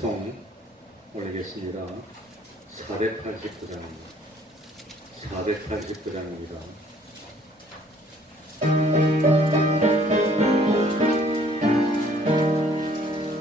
찬송 올리겠습니다. 489장입니다. 489장입니다.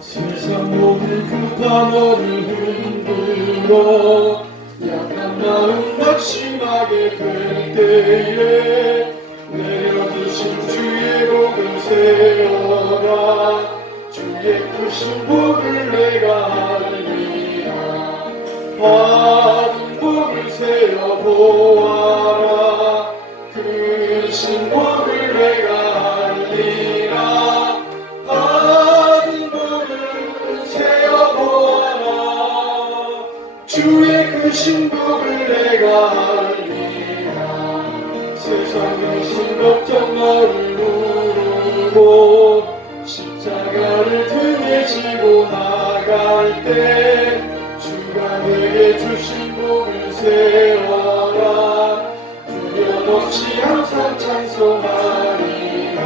세상 모든 그 단어를 흔들어 약한 마음 낙심하게 될 때에 내려주신 주의 복을 세워라. 주의 크신 복을 내가 알리라. 받은 복을 세어 보아라. 크신 복을 내가 알리라. 받은 복을 세어 보아라. 주의 크신 복을 내가 알리라. 세상의 신걱정 나를 누르고 십자가를 등에 지고 나갈 때 주가 내게 주신 복을 세워라. 두려움 없이 항상 찬송하리라.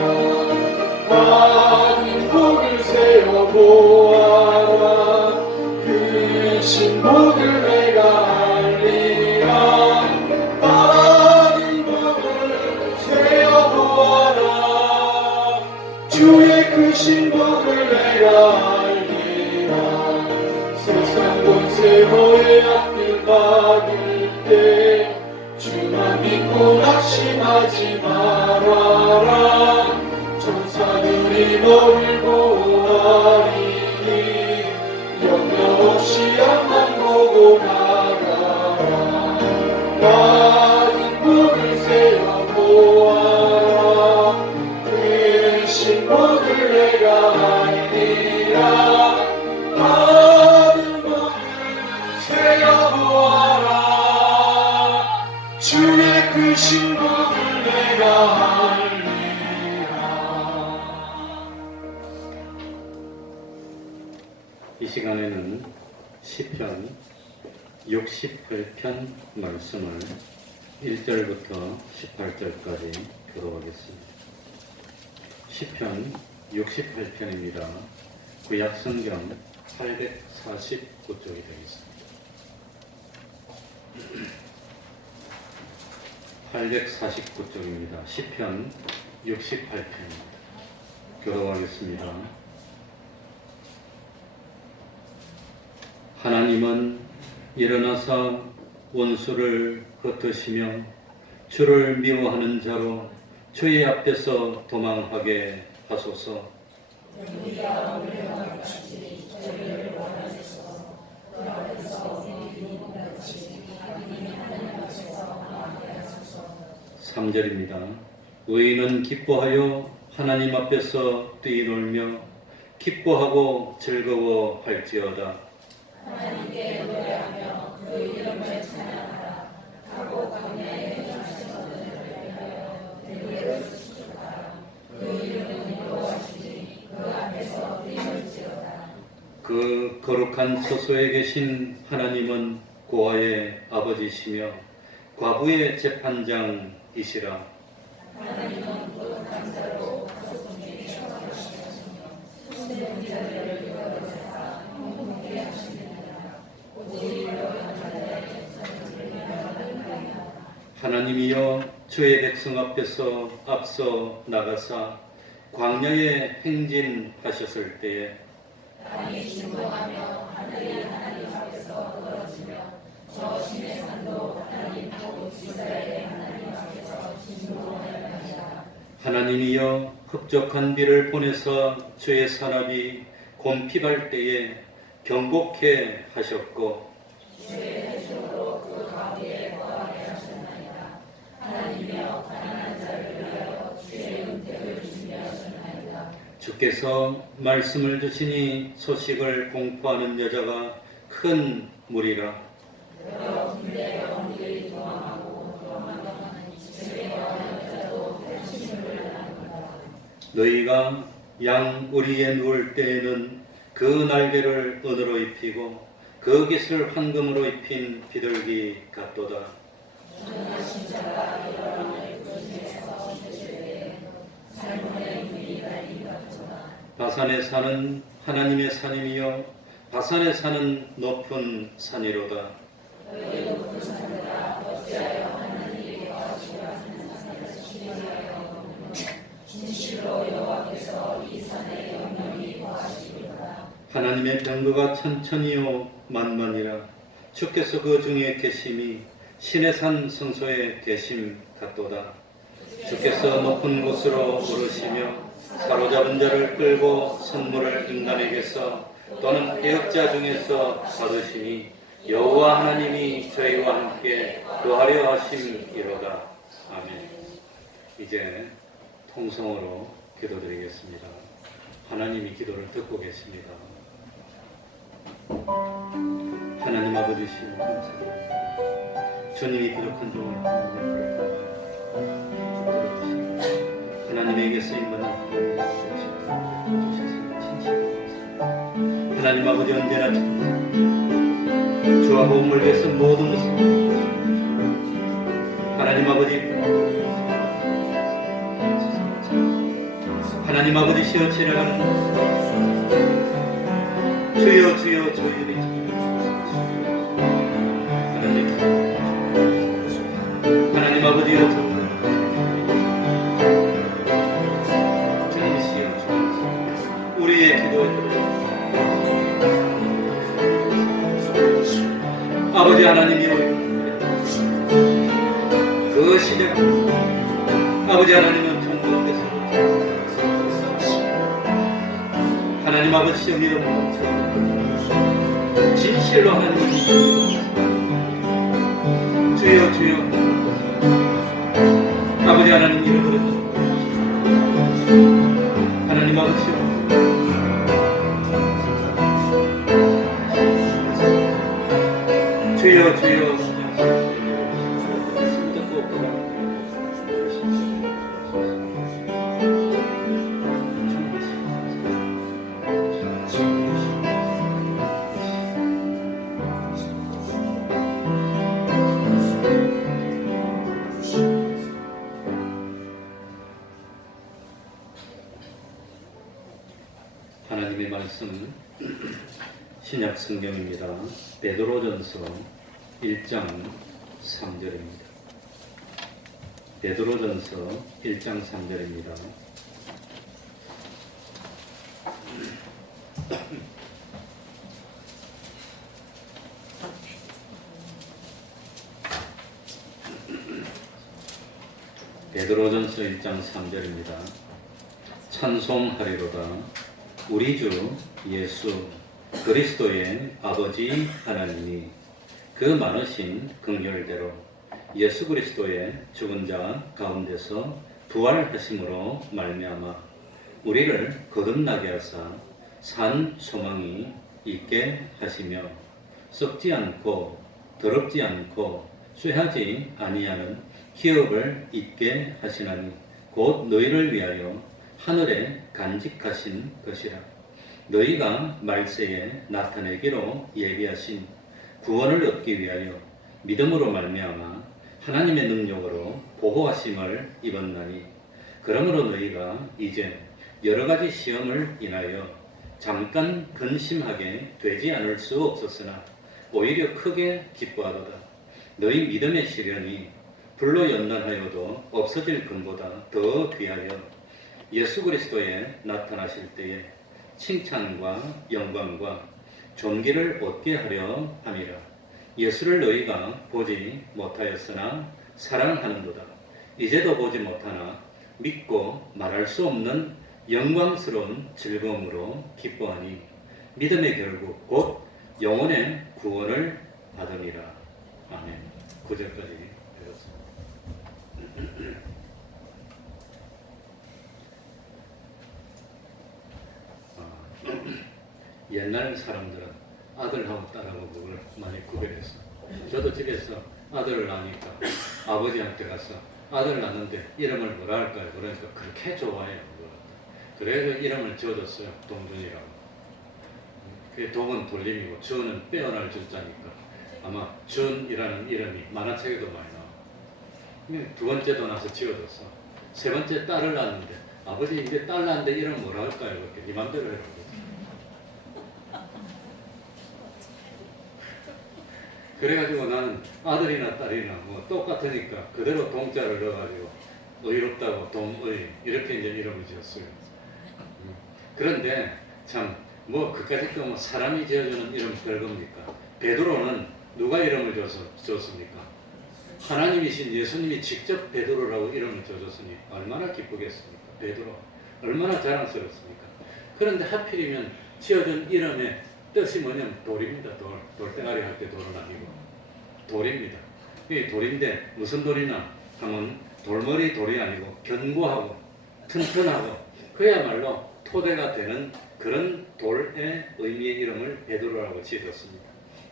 받은 복을 세워 보아라. 크신 복을 내가 알리라. 받은 복을 세워 보아라. 주의 크신 복을 내가 알리라. 세상 권세 너의 앞길 막을 때 주만 믿고 낙심하지 말아라. 천사들이 너를 보호하리니 염려 없이 앞만 보고 나가라. 받은 복을 세워 보아라. 크신 복을 내가 알리라. 받은 복을 세어 보아라. 주의 크신 복을 내가 알리라. 이 시간에는 시편 68편 말씀을 1절부터 18절까지 교독하겠습니다. 시편 68편입니다. 구약성경 849쪽이 되겠습니다. 849쪽입니다. 시편 68편입니다. 교독하겠습니다. 하나님은 일어나사 원수를 흩으시며 주를 미워하는 자로 주의 앞에서 도망하게 하소서. 우리가 오래와 같이 저희를 원하소서. 그 앞에서 우리 같이 하나님 앞에서 도망하게 하소서. 3절입니다. 의인은 기뻐하여 하나님 앞에서 뛰놀며 기뻐하고 즐거워할지어다. 하나님께 노래하며 그 이름을 찬양하라. 하고 광야에 행하시는 위하여 대우를 주시라. 그 이름은 여호와시니 그 앞에서 뛰놀지어다. 그 거룩한 처소에 계신 하나님은 고아의 아버지시며 과부의 재판장이시라. 하나님은 거룩한 자로 가족 중에 처하시며 손대는 자들을 위하여서 행복하게 하시느니라. 오직 거룩한 자들의 자들을 위하여 하나님이여 주의 백성 앞에서 앞서 나가사 광야에 행진하셨을 때에 땅이 진동하며 하늘이 하나님 앞에서 떨어지며 저 신의 산도 하나님하고 이스라엘의 하나님 앞에서 진동하였나이다. 하나님이여 흡족한 비를 보내사 주의 사람이 곰핍할 때에 경고케 하셨고 주의 대적으로 그 가운데 거하게 하셨나이다. 하나님이여 가난한 자를 위하여 주의 은택을 주시며 하셨나이다. 주께서 말씀을 주시니 소식을 공포하는 여자가 큰 무리라. 여러 군대 영웅들이 도망하고 도망하는 주의 거하는 자도 한심을 나누다. 너희가 양 우리에 누울 때에는 그 날개를 은으로 입히고 그 깃을 황금으로 입힌 비둘기 같도다. 전하신 자가 여러분을 구원해서 주시되 살문의 유리가 이같도다. 바산에 사는 하나님의 산임이여 바산에 사는 높은 산이로다. 너희 높은 산들아 어찌하여 하나님께 거하시려 하는 산에서 시기하여 진실로 여호와께서 이 산에 영영히 거하시리로다. 하나님의 병거가 천천히요 만만이라. 주께서 그 중에 계심이 신의 산 성소에 계심 같도다. 주께서 높은 곳으로 오르시며 사로잡은 자를 끌고 선물을 인간에게서 또는 배역자 중에서 받으시니 여호와 하나님이 저희와 함께 거하려 하심이로다. 아멘. 이제 통성으로 기도드리겠습니다. 하나님이 기도를 듣고 계십니다. 하나님 아버지시여 감사합니다. 주님이 부족한 종을 하나님에게 쓰임받는 하나님 아버지 언제나 주와 호흡을 위해서 모든 것을 하나님 아버지 하나님 아버지 시여 지나가는 주여 주여 저희들이 하나님 아버지여 주님이시여 우리의 기도에 아버지 하나님이여 그 시작 아버지 하나님은 천국에서 하나님 아버지여 믿음 진실로 하나님 주여 주여 아버지 하나님 이름으로 하나님 아버지여 주여 주여 하나님의 말씀은 신약 성경입니다. 베드로전서 1장 3절입니다. 베드로전서 1장 3절입니다. 베드로전서 1장 3절입니다. 찬송하리로다. 우리 주 예수 그리스도의 아버지 하나님이 그 많으신 긍휼대로 예수 그리스도의 죽은 자 가운데서 부활하심으로 말미암아 우리를 거듭나게 하사 산 소망이 있게 하시며 썩지 않고 더럽지 않고 쇠하지 아니하는 기업을 있게 하시나니 곧 너희를 위하여 하늘에 간직하신 것이라. 너희가 말세에 나타내기로 예비하신 구원을 얻기 위하여 믿음으로 말미암아 하나님의 능력으로 보호하심을 입었나니 그러므로 너희가 이제 여러 가지 시험을 인하여 잠깐 근심하게 되지 않을 수 없었으나 오히려 크게 기뻐하도다. 너희 믿음의 시련이 불로 연단하여도 없어질 금보다 더 귀하여 예수 그리스도에 나타나실 때에 칭찬과 영광과 존귀를 얻게 하려 함이라. 예수를 너희가 보지 못하였으나 사랑하는도다. 이제도 보지 못하나 믿고 말할 수 없는 영광스러운 즐거움으로 기뻐하니 믿음의 결국 곧 영혼의 구원을 받으리라. 아멘. 9절까지 읽었습니다. 옛날 사람들은 아들하고 딸하고 그걸 많이 구별했어. 저도 집에서 아들을 낳으니까 아버지한테 가서 아들 낳는데 이름을 뭐라 할까요? 그러니까 그렇게 좋아해요. 그래서 이름을 지어줬어요. 동준이라고. 그게 동은 돌림이고 준은 빼어날 준자니까 아마 준이라는 이름이 만화책에도 많이 나와. 두 번째도 나서 지어줬어. 세 번째 딸을 낳았는데 아버지 이제 딸 낳는데 이름 뭐라 할까요? 그렇게 네 맘대로 해라. 그래가지고 나는 아들이나 딸이나 뭐 똑같으니까 그대로 동자를 넣어가지고 의롭다고 동의 이렇게 이제 이름을 지었어요. 그런데 참 뭐 그까짓 거 뭐 사람이 지어주는 이름 별겁니까? 베드로는 누가 이름을 줬습니까? 하나님이신 예수님이 직접 베드로라고 이름을 줘줬으니 얼마나 기쁘겠습니까? 베드로 얼마나 자랑스럽습니까? 그런데 하필이면 지어준 이름의 뜻이 뭐냐면 돌입니다. 돌대가리 할 때 돌은 아니고 돌입니다. 이게 돌인데 무슨 돌이나 하면 돌머리 돌이 아니고 견고하고 튼튼하고 그야말로 토대가 되는 그런 돌의 의미의 이름을 베드로라고 지어줬습니다.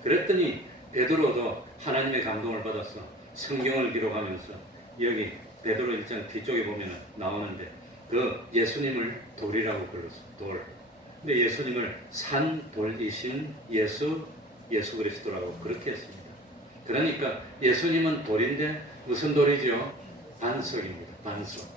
그랬더니 베드로도 하나님의 감동을 받아서 성경을 기록하면서 여기 베드로 1장 뒤쪽에 보면 나오는데 그 예수님을 돌이라고 불렀어요. 돌. 근데 예수님을 산 돌이신 예수 그리스도라고 그렇게 했습니다. 그러니까 예수님은 돌인데 무슨 돌이죠? 반석입니다. 반석.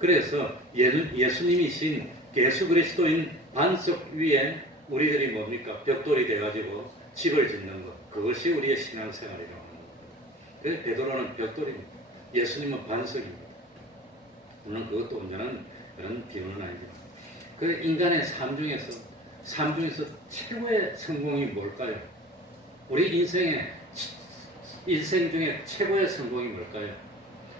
그래서 예수님이신 예수 그리스도인 반석 위에 우리들이 뭡니까? 벽돌이 돼가지고 집을 짓는 것. 그것이 우리의 신앙생활이라고 하는 겁니다. 그래서 베드로는 벽돌입니다. 예수님은 반석입니다. 물론 그것도 온전한 그런 비유는 아니죠. 그 인간의 삶 중에서 최고의 성공이 뭘까요? 우리 인생 중에 최고의 성공이 뭘까요?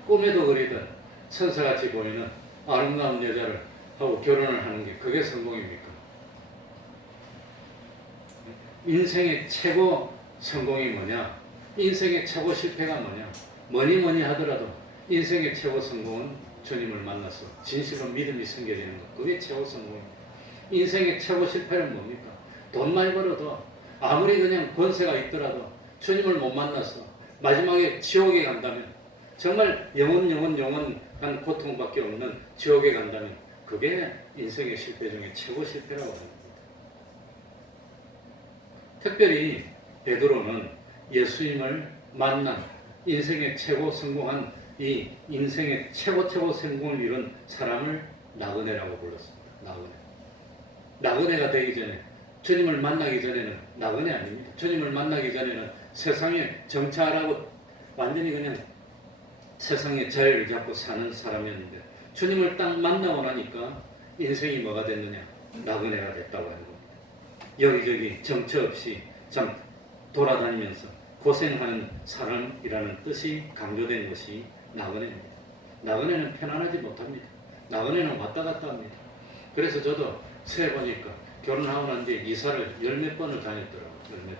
꿈에도 그리던 천사같이 보이는 아름다운 여자를 하고 결혼을 하는 게 그게 성공입니까? 인생의 최고 성공이 뭐냐? 인생의 최고 실패가 뭐냐? 뭐니 하더라도 인생의 최고 성공은 주님을 만나서 진실로 믿음이 생겨지는 것. 그게 최고 성공입니다. 인생의 최고 실패는 뭡니까? 돈 많이 벌어도 아무리 그냥 권세가 있더라도 주님을 못 만나서 마지막에 지옥에 간다면 정말 영원한 고통밖에 없는 지옥에 간다면 그게 인생의 실패 중에 최고 실패라고 합니다. 특별히 베드로는 예수님을 만난 인생의 최고 성공한 이 인생의 최고 성공을 이룬 사람을 나그네라고 불렀습니다. 나그네가 되기 전에 주님을 만나기 전에는 나그네 아닙니다. 주님을 만나기 전에는 세상에 정착하라고 완전히 그냥 세상의 자유를 잡고 사는 사람이었는데 주님을 딱 만나고 나니까 인생이 뭐가 됐느냐? 나그네가 됐다고 하는 겁니다. 여기저기 정처 없이 참 돌아다니면서 고생하는 사람이라는 뜻이 강조된 것이 나그네입니다. 나그네는 편안하지 못합니다. 나그네는 왔다 갔다 합니다. 그래서 저도 세보니까 결혼하고 난 뒤에 이사를 10몇 번을 다녔더라고요. 10몇 번.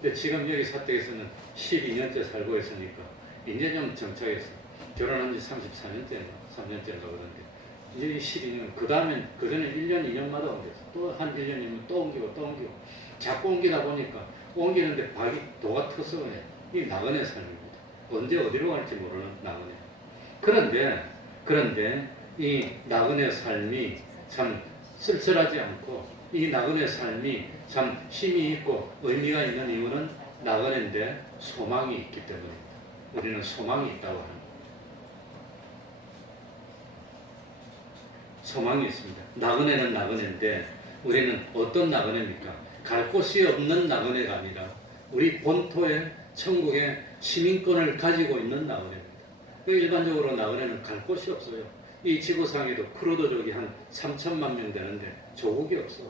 근데 지금 여기 사택에서는 12년째 살고 있으니까 이제 좀 정착했어. 결혼한 지 34년째인가 3년째인가 그런데 이제 12년 그 다음엔 그 전에 1년 2년마다 옮겼어. 또 한 1년이면 또 옮기고 자꾸 옮기다 보니까 옮기는데 발이 도가 터서 그냥 이 나그네 삶입니다. 언제 어디로 갈지 모르는 나그네. 그런데 이 나그네 삶이 참 쓸쓸하지 않고 이 나그네 삶이 참 힘이 있고 의미가 있는 이유는 나그네인데 소망이 있기 때문입니다. 우리는 소망이 있다고 합니다. 소망이 있습니다. 나그네는 나그네인데 우리는 어떤 나그네입니까? 갈 곳이 없는 나그네가 아니라 우리 본토의 천국의 시민권을 가지고 있는 나그네입니다. 일반적으로 나그네는 갈 곳이 없어요. 이 지구상에도 크루도족이 한 3천만 명 되는데 조국이 없어.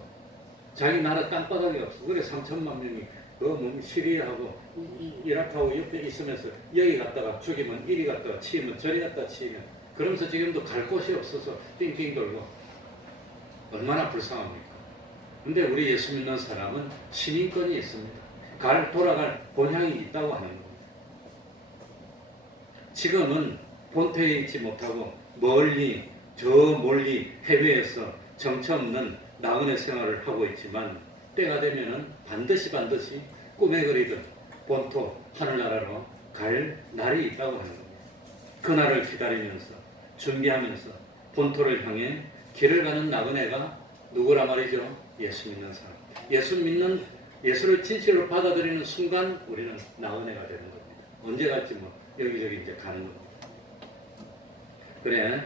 자기 나라 땅바닥이 없어. 그래 3천만 명이 시리아하고 이라크하고 옆에 있으면서 여기 갔다가 죽이면 이리 갔다가 치면 저리 갔다가 치면 그러면서 지금도 갈 곳이 없어서 띵띵 돌고 얼마나 불쌍합니까? 근데 우리 예수 믿는 사람은 시민권이 있습니다. 돌아갈 본향이 있다고 하는 겁니다. 지금은 본토에 있지 못하고 멀리 해외에서 정처 없는 나그네 생활을 하고 있지만 때가 되면은 반드시 꿈에 그리던 본토 하늘나라로 갈 날이 있다고 하는 겁니다. 그날을 기다리면서 준비하면서 본토를 향해 길을 가는 나그네가 누구라 말이죠? 예수 믿는 사람. 예수를 진실로 받아들이는 순간 우리는 나그네가 되는 겁니다. 언제 갈지 뭐 여기저기 이제 가는 겁니다. 그래,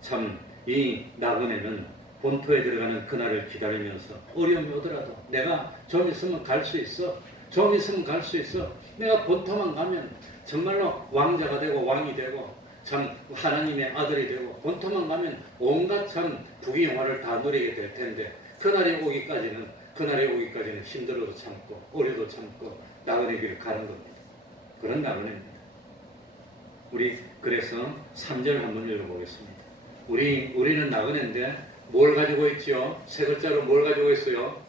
참 이 나그네는 본토에 들어가는 그날을 기다리면서 어려움이 오더라도 내가 좀 있으면 갈 수 있어. 좀 있으면 갈 수 있어. 내가 본토만 가면 정말로 왕자가 되고 왕이 되고 참 하나님의 아들이 되고 본토만 가면 온갖 참 부귀영화를 다 누리게 될 텐데 그날이 오기까지는 힘들어도 참고 어려도 참고 나그네 길을 가는 겁니다. 그런 나그네입니다. 우리 그래서 3절 한번 읽어보겠습니다. 우리는 나그네인데 뭘 가지고 있죠? 세 글자로 뭘 가지고 있어요?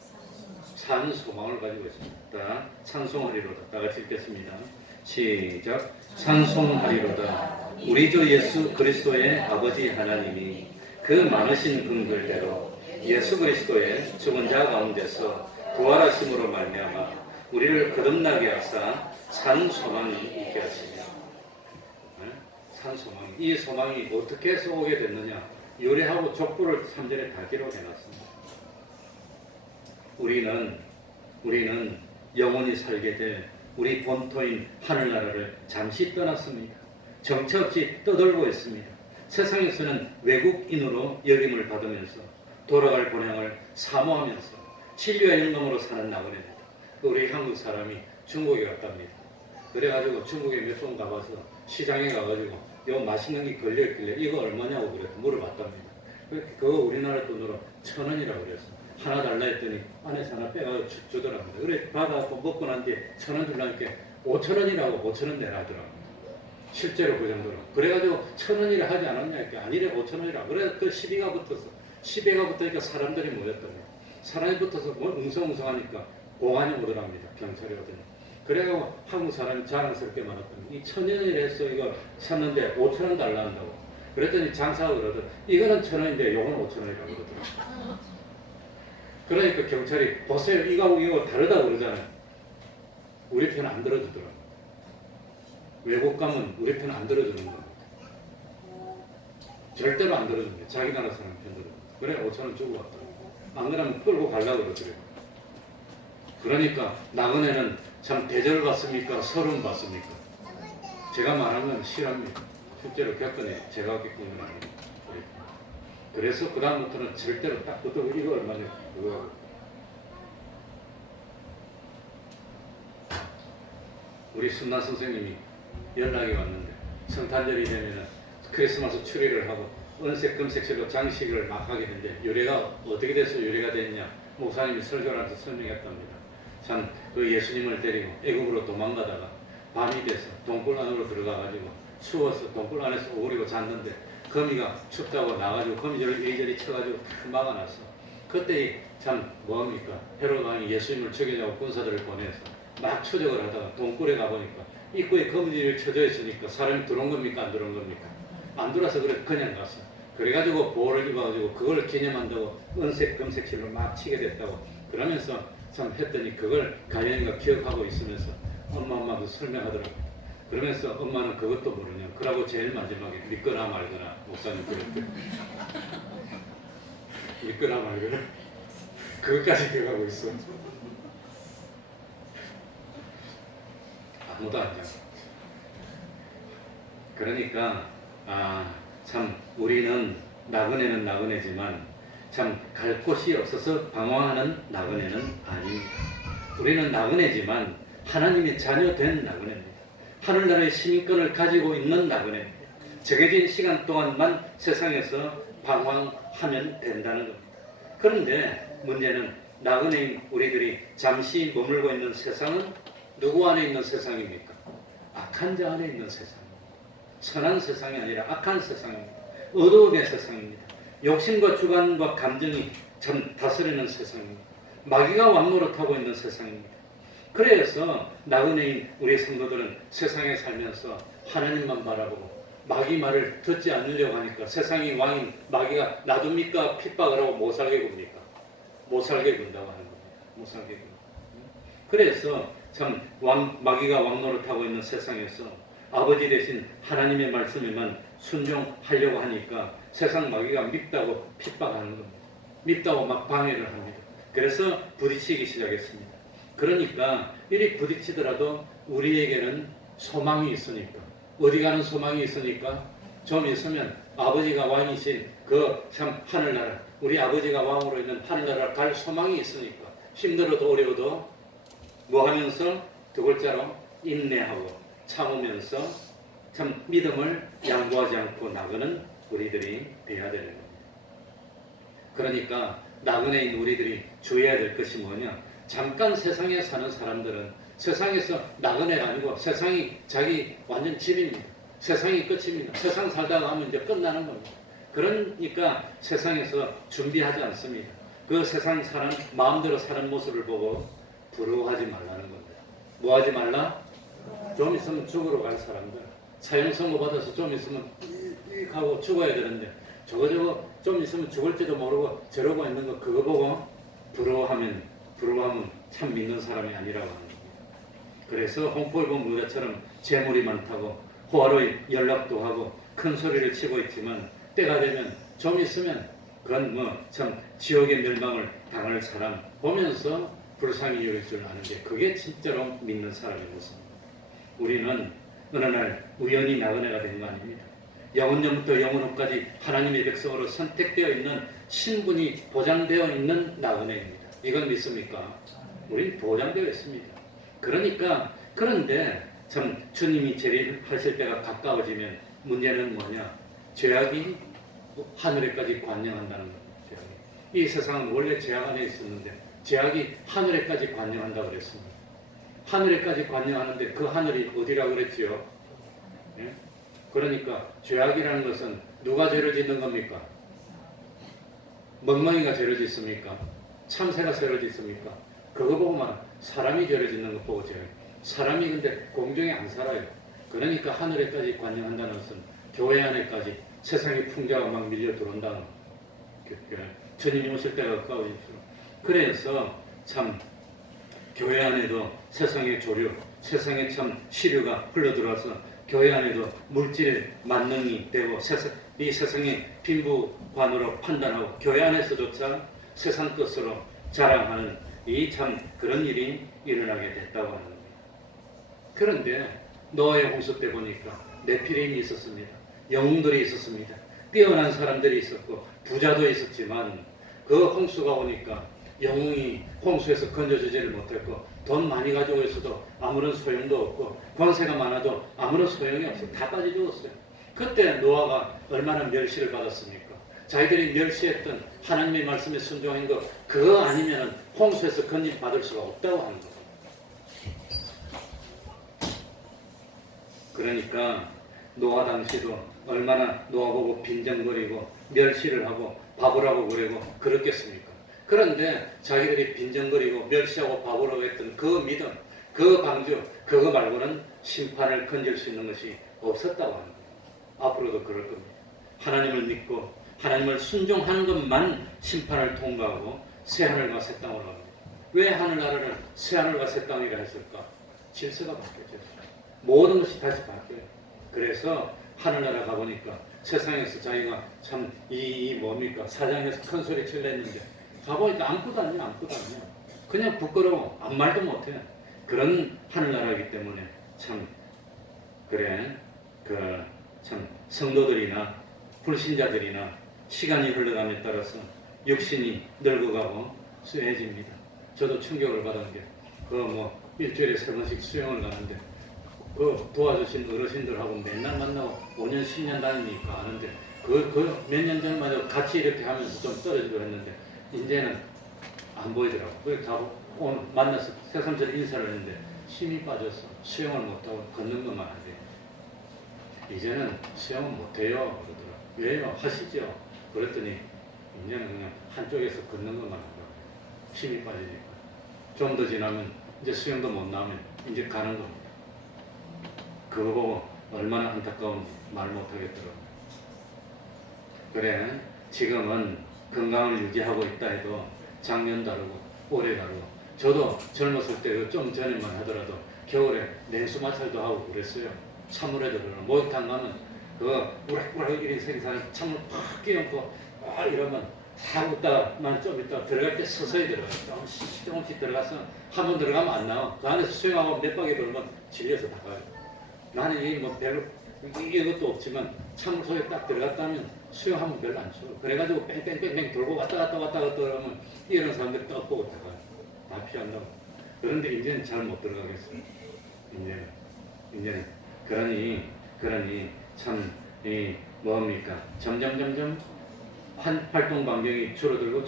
산 소망을 가지고 있습니다. 찬송하리로다. 다 같이 읽겠습니다. 시작. 찬송하리로다. 우리 주 예수 그리스도의 아버지 하나님이 그 많으신 긍휼대로 예수 그리스도의 죽은 자 가운데서 부활하심으로 말미암아 우리를 거듭나게 하사 산 소망이 있게 하시며, 산 소망이, 이 소망이 어떻게 해서 오게 됐느냐? 유래하고 족보를 3절에 다 기록해놨습니다. 우리는 영원히 살게 될 우리 본토인 하늘나라를 잠시 떠났습니다. 정처 없이 떠돌고 있습니다. 세상에서는 외국인으로 여김을 받으면서 돌아갈 본향을 사모하면서 진리와 영광으로 사는 나그네입니다. 우리 한국 사람이 중국에 갔답니다. 그래가지고 중국에 몇 번 가봐서 시장에 가가지고 요 맛있는 게 걸려있길래 이거 얼마냐고 그래서 물어봤답니다. 그거 우리나라 돈으로 1,000원이라고 그랬어. 하나 달라 했더니 안에서 하나 빼가지고 주더랍니다. 그래 받아갖고 먹고 난 뒤에 1,000원 주려니까 5,000원이라고 5,000원 내라 하더라고요. 실제로 그 정도로. 그래가지고 1,000원이라 하지 않았냐 이렇게 아니래 5,000원이라. 그래 그 시비가 붙었어. 시비가 붙으니까 사람들이 모였답니다. 사람이 붙어서 뭐 웅성웅성하니까 공안이 오더랍니다. 경찰이 오더니. 그래가지고 한국 사람이 자랑스럽게 말했답니다. 이 1,000원이라 해서 이거 샀는데 5,000원 달라 한다고. 그랬더니 장사가 그러더니 이거는 1,000원인데 요건 5,000원이라고 그러더라고요. 그러니까 경찰이 보세요 이거하고 이거 다르다고 그러잖아요. 우리 편 안 들어주더라고요. 외국 가면 우리 편 안 들어주는 겁니다. 절대로 안 들어줍니다. 자기 나라 사람 편 들어줍니다. 그래 5,000원 주고 왔더라고요. 안 그러면 끌고 가려고 그러더라고요. 그러니까 나그네는 참 대접을 받습니까? 서름 받습니까? 제가 말한 건 실합니다. 실제로 겪으니 제가 겪은 건 아닙니다. 그래서 그 다음부터는 절대로 딱 붙들고 이거 얼마냐 그거. 우리 순나 선생님이 연락이 왔는데 성탄절이 되면은 크리스마스 추리를 하고 은색 금색실로 장식을 막 하게 되는데 유래가 어떻게 돼서 유래가 됐냐 목사님이 설교를 해서 설명했답니다. 참 그 예수님을 데리고 애국으로 도망가다가 밤이 돼서 동굴 안으로 들어가가지고 추워서 동굴 안에서 오리고 잤는데 거미가 춥다고 나가지고 거미줄을 이리저리 쳐가지고 탁 막아놨어. 그때 참 뭡니까 헤롯 왕이 예수님을 죽이려고 군사들을 보내서 막 추적을 하다가 동굴에 가보니까 입구에 거미줄이 쳐져 있으니까 사람이 들어온 겁니까 안 들어온 겁니까? 안 들어와서 그냥 갔어. 그래가지고 보호를 입어가지고 그걸 기념한다고 은색 금색실로 막 치게 됐다고 그러면서 참 했더니 그걸 가연이가 기억하고 있으면서 엄마도 설명하더라고. 그러면서 엄마는 그것도 모르냐. 그러고 제일 마지막에 믿거나 말거나 목사님 그랬대. 믿거나 말거나 그것까지 기억하고 있어. 아무도 안 자. 그러니까 참 우리는 나그네는 나그네지만 참 갈 곳이 없어서 방황하는 나그네는 아닙니다. 우리는 나그네지만 하나님의 자녀 된 나그네입니다. 하늘나라의 시민권을 가지고 있는 나그네입니다. 정해진 시간 동안만 세상에서 방황하면 된다는 겁니다. 그런데 문제는 나그네인 우리들이 잠시 머물고 있는 세상은 누구 안에 있는 세상입니까? 악한 자 안에 있는 세상입니다. 선한 세상이 아니라 악한 세상입니다. 어두움의 세상입니다. 욕심과 주관과 감정이 참 다스리는 세상입니다. 마귀가 왕노릇하고 있는 세상입니다. 그래서 나그네인 우리 성도들은 세상에 살면서 하나님만 바라보고 마귀 말을 듣지 않으려고 하니까 세상이 왕인 마귀가 놔둡니까? 핍박을 하고 못 살게 굽니까? 못 살게 군다고 하는 겁니다. 못 살게 군다. 그래서 참 마귀가 왕노릇하고 있는 세상에서 아버지 대신 하나님의 말씀에만 순종하려고 하니까 세상 마귀가 밉다고 핍박하는 겁니다. 밉다고 막 방해를 합니다. 그래서 부딪히기 시작했습니다. 그러니까 이리 부딪히더라도 우리에게는 소망이 있으니까. 어디 가는 소망이 있으니까 좀 있으면 아버지가 왕이신 그 참 하늘나라 우리 아버지가 왕으로 있는 하늘나라 갈 소망이 있으니까 힘들어도 어려워도 뭐 하면서 두 글자로 인내하고 참으면서 참 믿음을 양보하지 않고 나가는 우리들이 되어야 되는 겁니다. 그러니까 나그네인 우리들이 주의해야 될 것이 뭐냐? 잠깐 세상에 사는 사람들은 세상에서 나그네가 아니고 세상이 자기 완전 집입니다. 세상이 끝입니다. 세상 살다가 하면 이제 끝나는 겁니다. 그러니까 세상에서 준비하지 않습니다. 그 세상 사는 마음대로 사는 모습을 보고 부러워하지 말라는 겁니다. 뭐 하지 말라? 좀 있으면 죽으러 갈 사람들, 사형 선고 받아서 좀 있으면 익 하고 죽어야 되는데 저거 좀 있으면 죽을지도 모르고 저러고 있는 거 그거 보고 부러워하면 참 믿는 사람이 아니라고 하는 겁니다. 그래서 홍포일본 무대처럼 재물이 많다고 호화로이 연락도 하고 큰 소리를 치고 있지만 때가 되면 좀 있으면 그건 뭐 참 지옥의 멸망을 당할 사람 보면서 불쌍히 여길 줄 아는데 그게 진짜로 믿는 사람의 모습입니다. 우리는 어느 날 우연히 나그네가 된 거 아닙니다. 영원전부터 영원후까지 하나님의 백성으로 선택되어 있는 신분이 보장되어 있는 나그네입니다. 이건 믿습니까? 우린 보장되어 있습니다. 그러니까 그런데 참 주님이 재림하실 때가 가까워지면 문제는 뭐냐? 죄악이 하늘에까지 관영한다는 겁니다. 이 세상은 원래 죄악 안에 있었는데 죄악이 하늘에까지 관영한다고 그랬습니다. 하늘에까지 관영하는데 그 하늘이 어디라고 그랬지요? 예? 그러니까 죄악이라는 것은 누가 죄를 짓는 겁니까? 멍멍이가 죄를 짓습니까? 참새가 죄를 짓습니까? 그거 보고 만 사람이 죄를 짓는 것 보고 죄를. 사람이 근데 공정에 안 살아요. 그러니까 하늘에까지 관영한다는 것은 교회 안에까지 세상의 풍자가 막 밀려 들어온다는 주님이 오실 때가 가까워지죠. 그래서 참 교회 안에도 세상의 조류, 세상의 참 시류가 흘러들어와서 교회 안에도 물질의 만능이 되고 이 세상의 빈부관으로 판단하고 교회 안에서조차 세상 것으로 자랑하는 이 참 그런 일이 일어나게 됐다고 하는 겁니다. 그런데 노아의 홍수 때 보니까 네피림이 있었습니다. 영웅들이 있었습니다. 뛰어난 사람들이 있었고 부자도 있었지만 그 홍수가 오니까 영웅이 홍수에서 건져주지를 못했고 돈 많이 가지고 있어도 아무런 소용도 없고 권세가 많아도 아무런 소용이 없어. 다 빠져 죽었어요. 그때 노아가 얼마나 멸시를 받았습니까? 자기들이 멸시했던 하나님의 말씀에 순종한 거 그거 아니면 홍수에서 건짐 받을 수가 없다고 하는 거예요. 그러니까 노아 당시도 얼마나 노아 보고 빈정거리고 멸시를 하고 바보라고 그러고 그랬겠습니까? 그런데 자기들이 빈정거리고 멸시하고 바보라고 했던 그 믿음, 그 방주, 그거 말고는 심판을 건질 수 있는 것이 없었다고 하는 거예요. 앞으로도 그럴 겁니다. 하나님을 믿고 하나님을 순종하는 것만 심판을 통과하고 새하늘과 새 땅으로 갑니다. 왜 하늘나라를 새하늘과 새 땅이라 했을까? 질서가 바뀌었죠. 모든 것이 다시 바뀌어요. 그래서 하늘나라 가보니까 세상에서 자기가 참 이 뭡니까? 사장에서 큰 소리 칠랬는데 가보니까 아무것도 아니야. 아무것도 아니야. 그냥 부끄러워. 아무 말도 못해. 그런 하늘나라이기 때문에 참 그래 참 성도들이나 불신자들이나 시간이 흘러감에 따라서 육신이 늙어가고 쇠해집니다. 저도 충격을 받은 게 일주일에 3번씩 수영을 가는데 그 도와주신 어르신들하고 맨날 만나고 5년 10년 다니니까 아는데 그 몇 년 전만 해도 같이 이렇게 하면서 좀 떨어지고 했는데 이제는 안 보이더라고. 그래서 오늘 만나서 새삼스레 인사를 했는데 힘이 빠져서 수영을 못하고 걷는 것만 하대요. 이제는 수영은 못해요 그러더라고요. 왜요? 하시죠. 그랬더니 이제는 그냥 한쪽에서 걷는 것만 하더라고요. 힘이 빠지니까. 좀 더 지나면 이제 수영도 못 나오면 이제 가는 겁니다. 그거 보고 얼마나 안타까운지 말 못하겠더라고요. 그래 지금은 건강을 유지하고 있다 해도 작년 다르고 올해 다르고 저도 젊었을 때 좀 전에만 하더라도 겨울에 냉수 마찰도 하고 그랬어요. 찬물에 들어가면 목욕탕 가면 우락우락 이런 생산에 찬물 팍 끼얹고 이러면 다 웃다만 좀 있다가 들어갈 때 서서히 들어가요. 조금씩 들어가서 한 번 들어가면 안 나와. 그 안에서 수영하고 몇 바퀴 돌면 질려서 나가요. 나는 별로 이것도 없지만 찬물 속에 딱 들어갔다면 수영하면 별로 안 추워. 그래가지고 뺑뺑뺑뺑 돌고 왔다 갔다 하면 이런 사람들 떡 보고 나가요. 다 피한다고. 그런데 이제는 잘 못 들어가겠어요. 이제는 그러니 참 뭡니까? 점점 활동 반경이 줄어들고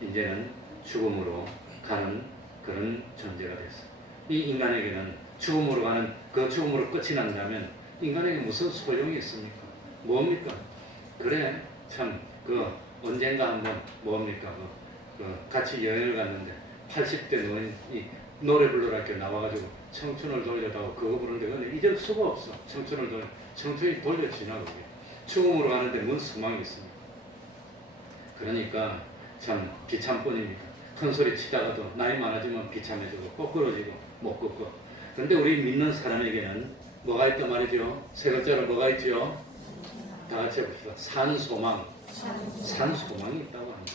이제는 죽음으로 가는 그런 존재가 됐어. 이 인간에게는 죽음으로 가는 그 죽음으로 끝이 난다면 인간에게 무슨 소용이 있습니까? 뭡니까? 그래 참 언젠가 한번 뭡니까? 같이 여행을 갔는데 80대 노인이 노래 부르라 이렇게 나와가지고 청춘을 돌려다오 그거 부르는데 근데 잊을 수가 없어. 청춘이 돌려 지나고 죽음으로 가는데 뭔 소망이 있습니까? 그러니까 참 비참뿐입니다. 큰 소리 치다가도 나이 많아지면 비참해지고 거꾸러지고 못 걷고. 그런데 우리 믿는 사람에게는 뭐가 있단 말이죠? 세 글자로 뭐가 있죠? 다 같이 해봅시다. 산소망이 있다고 합니다.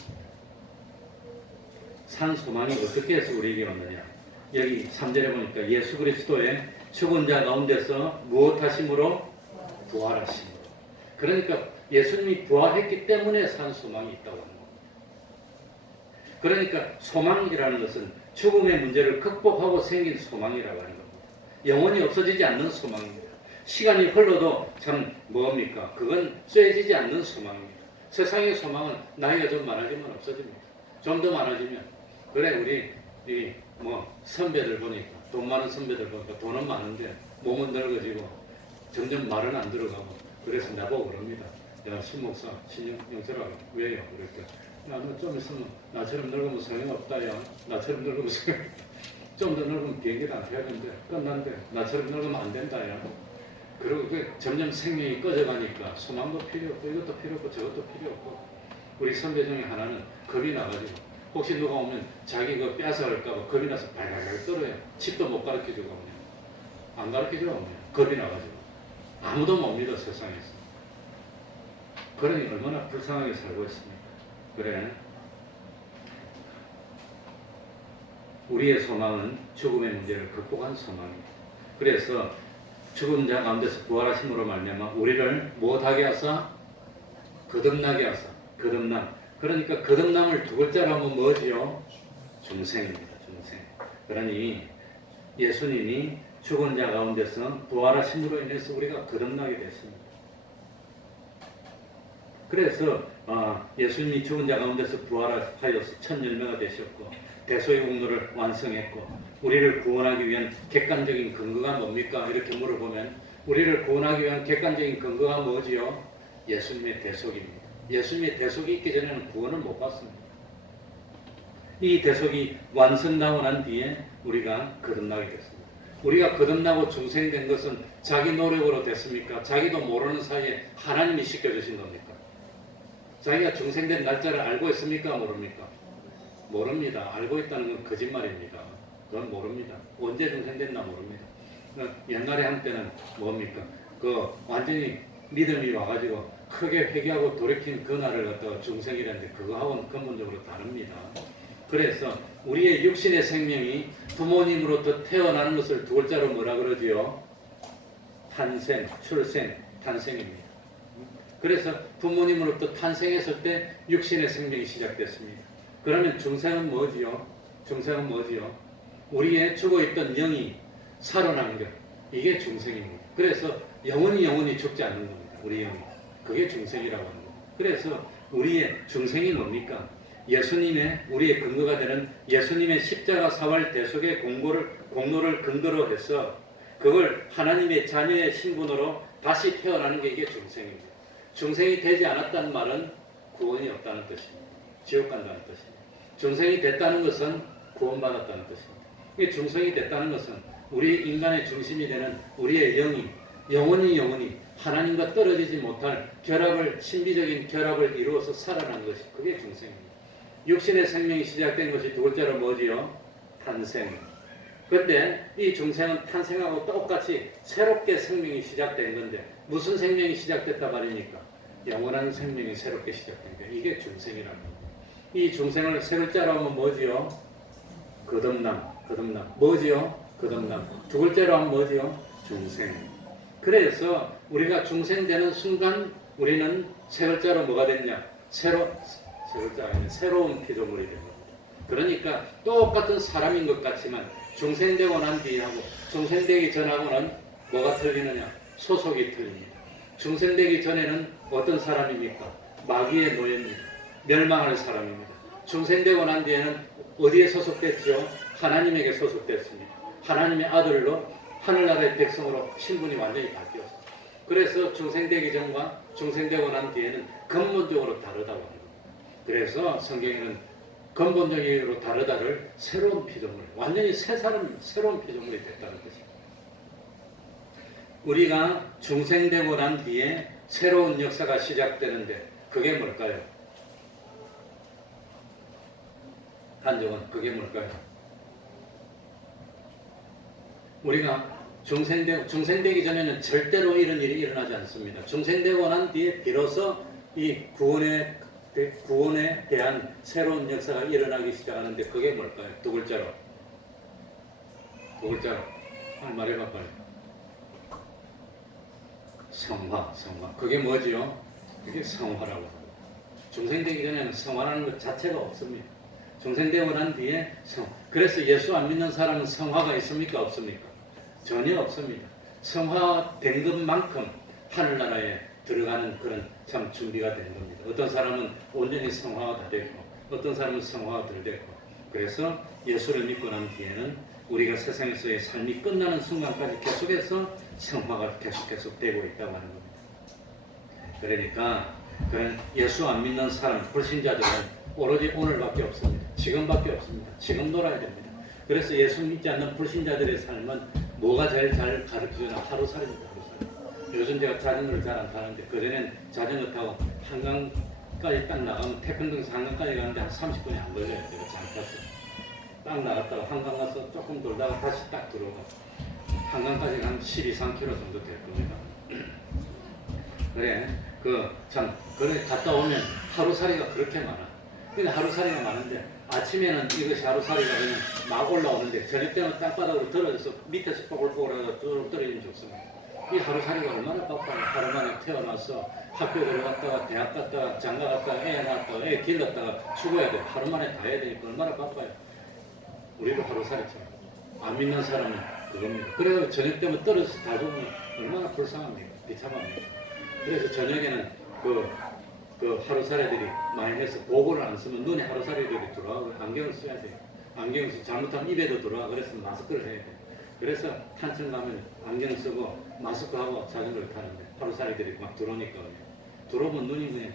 산소망이 어떻게 해서 우리에게 왔느냐? 여기 3절에 보니까 예수 그리스도의 죽은 자 가운데서 무엇하심으로? 부활하심으로. 그러니까 예수님이 부활했기 때문에 산소망이 있다고 합니다. 그러니까 소망이라는 것은 죽음의 문제를 극복하고 생긴 소망이라고 하는 겁니다. 영원히 없어지지 않는 소망입니다. 시간이 흘러도 참 뭡니까? 그건 쇠지지 않는 소망입니다. 세상의 소망은 나이가 좀 많아지면 없어집니다. 좀 더 많아지면 그래 우리 선배들 보니까 돈 많은 선배들 보니까 돈은 많은데 몸은 늙어지고 점점 말은 안 들어가고 그래서 나보고 그럽니다. 야 신목사 신영철아 왜요? 그랬더니 너 좀 있으면 나처럼 늙으면 소용없다. 야 나처럼 늙으면 소용없다. 좀 더 늙으면 비행기도 안 타야 되는데 끝난대. 나처럼 늙으면 안 된다. 야 그리고 점점 생명이 꺼져가니까 소망도 필요 없고 이것도 필요 없고 저것도 필요 없고 우리 선배 중에 하나는 겁이 나가지고 혹시 누가 오면 자기 뺏어갈까봐 겁이 나서 발발발 떨어요. 집도 못 가르쳐주고 그냥 안 가르쳐주고 그냥 겁이 나가지고 아무도 못 믿어 세상에서. 그러니 얼마나 불쌍하게 살고 있습니까? 그래 우리의 소망은 죽음의 문제를 극복한 소망입니다. 그래서 죽은 자 가운데서 부활하심으로 말미암아 우리를 못하게 하사 거듭나게 하사 거듭남. 그러니까 거듭남을 두 글자로 하면 뭐지요? 중생입니다. 중생. 그러니 예수님이 죽은 자 가운데서 부활하심으로 인해서 우리가 거듭나게 됐습니다. 그래서 예수님이 죽은 자 가운데서 부활하여서 첫 열매가 되셨고 대소의 공로를 완성했고 우리를 구원하기 위한 객관적인 근거가 뭡니까? 이렇게 물어보면 우리를 구원하기 위한 객관적인 근거가 뭐지요? 예수님의 대속입니다. 예수님의 대속이 있기 전에는 구원을 못 받습니다. 이 대속이 완성나고 난 뒤에 우리가 거듭나게 됐습니다. 우리가 거듭나고 중생된 것은 자기 노력으로 됐습니까? 자기도 모르는 사이에 하나님이 시켜주신 겁니까? 자기가 중생된 날짜를 알고 있습니까? 모릅니까? 모릅니다. 알고 있다는 건 거짓말입니다. 그건 모릅니다. 언제 중생됐나 모릅니다. 옛날에 한때는 뭡니까? 완전히 믿음이 와가지고 크게 회개하고 돌이킨 그 날을 갖다가 중생이라는데 그거하고는 근본적으로 다릅니다. 그래서 우리의 육신의 생명이 부모님으로부터 태어나는 것을 두 글자로 뭐라 그러지요? 탄생, 출생, 탄생입니다. 그래서 부모님으로부터 탄생했을 때 육신의 생명이 시작됐습니다. 그러면 중생은 뭐지요? 중생은 뭐지요? 우리의 죽어있던 영이 살아나는 것. 이게 중생입니다. 그래서 영원히 죽지 않는 겁니다. 우리 영이. 그게 중생이라고 하는 겁니다. 그래서 우리의 중생이 뭡니까? 우리의 근거가 되는 예수님의 십자가 사활 대속의 공로를 근거로 해서 그걸 하나님의 자녀의 신분으로 다시 태어나는 게 이게 중생입니다. 중생이 되지 않았다는 말은 구원이 없다는 뜻입니다. 지옥 간다는 뜻입니다. 중생이 됐다는 것은 구원받았다는 뜻입니다. 이 중생이 됐다는 것은 우리 인간의 중심이 되는 우리의 영이 영원히 하나님과 떨어지지 못할 신비적인 결합을 이루어서 살아난 것이 그게 중생입니다. 육신의 생명이 시작된 것이 두 글자로 뭐지요? 탄생. 그런데 이 중생은 탄생하고 똑같이 새롭게 생명이 시작된 건데 무슨 생명이 시작됐다 말입니까? 영원한 생명이 새롭게 시작된 게 이게 중생이라는 겁니다. 이 중생을 세 글자로 하면 뭐지요? 거듭남. 뭐지요? 거듭남. 두 글자로 하면 뭐지요? 중생. 그래서 우리가 중생되는 순간 우리는 세 글자로 뭐가 됐냐? 새로운 피조물이 됩니다. 그러니까 똑같은 사람인 것 같지만 중생되고 난 뒤하고 중생되기 전하고는 뭐가 틀리느냐? 소속이 틀립니다. 중생되기 전에는 어떤 사람입니까? 마귀의 노예입니다. 멸망할 사람입니다. 중생되고 난 뒤에는 어디에 소속됐죠? 하나님에게 소속됐습니다. 하나님의 아들로 하늘나라의 백성으로 신분이 완전히 바뀌었어요. 그래서 중생되기 전과 중생되고 난 뒤에는 근본적으로 다르다고 합니다. 그래서 성경에는 근본적으로 다르다를 새로운 피조물, 완전히 새 사람, 새로운 피조물이 됐다는 것입니다. 우리가 중생되고 난 뒤에 새로운 역사가 시작되는데 그게 뭘까요? 한정은 그게 뭘까요? 우리가 중생되기 전에는 절대로 이런 일이 일어나지 않습니다. 중생되고 난 뒤에 비로소 이 구원에 대한 새로운 역사가 일어나기 시작하는데 그게 뭘까요? 두 글자로. 두 글자로. 말해봐 빨리. 성화. 그게 뭐지요? 그게 성화라고 합니다. 중생되기 전에는 성화라는 것 자체가 없습니다. 중생되고 난 뒤에 그래서 예수 안 믿는 사람은 성화가 있습니까? 없습니까? 전혀 없습니다. 성화된 것만큼 하늘나라에 들어가는 그런 참 준비가 된 겁니다. 어떤 사람은 온전히 성화가 다 됐고 어떤 사람은 성화가 덜 됐고 그래서 예수를 믿고 난 뒤에는 우리가 세상에서의 삶이 끝나는 순간까지 계속해서 성화가 계속 되고 있다고 하는 겁니다. 그러니까 그런 예수 안 믿는 사람, 불신자들은 오로지 오늘밖에 없습니다. 지금밖에 없습니다. 지금 놀아야 됩니다. 그래서 예수 믿지 않는 불신자들의 삶은 뭐가 제일 잘 가르쳐주나? 하루살이입니다. 하루살이. 요즘 제가 자전거를 잘 안 타는데 그전엔 자전거 타고 한강까지 딱 나가면 태평등에서 한강까지 가는데 한 30분이 안 걸려요. 제가 잘 탔어요. 딱 나갔다가 한강 가서 조금 돌다가 다시 딱 들어오고 한강까지 한 12, 3km 정도 될 겁니다. 그래 그래 갔다 오면 하루살이가 그렇게 많아. 근데 하루살이가 많은데 아침에는 이것이 하루살이가 그냥 막 올라오는데 저녁 때는 땅바닥으로 떨어져서 밑에서 뽀글뽀글하다 쭉 떨어지면 좋습니다. 이 하루살이가 얼마나 바빠요. 하루 만에 태어나서 학교 들어갔다가 대학 갔다가 장가 갔다가 애 낳았다가 애 길렀다가 죽어야 돼. 하루 만에 다 해야 되니까 얼마나 바빠요. 우리도 하루살이처럼. 안 믿는 사람은 그겁니다. 그래서 저녁 때면 떨어져서 다 죽으면 얼마나 불쌍합니까? 비참합니다. 그래서 저녁에는 그 하루살이들이 많이 해서 보고를 안 쓰면 눈에 하루살이들이 들어와서 안경을 써야 돼요. 안경을 쓰고 잘못하면 입에도 들어와. 그래서 마스크를 해야 돼요. 그래서 한층 가면 안경 쓰고 마스크하고 자전거를 타는데 하루살이들이 막 들어오니까 들어오면 눈이 그냥.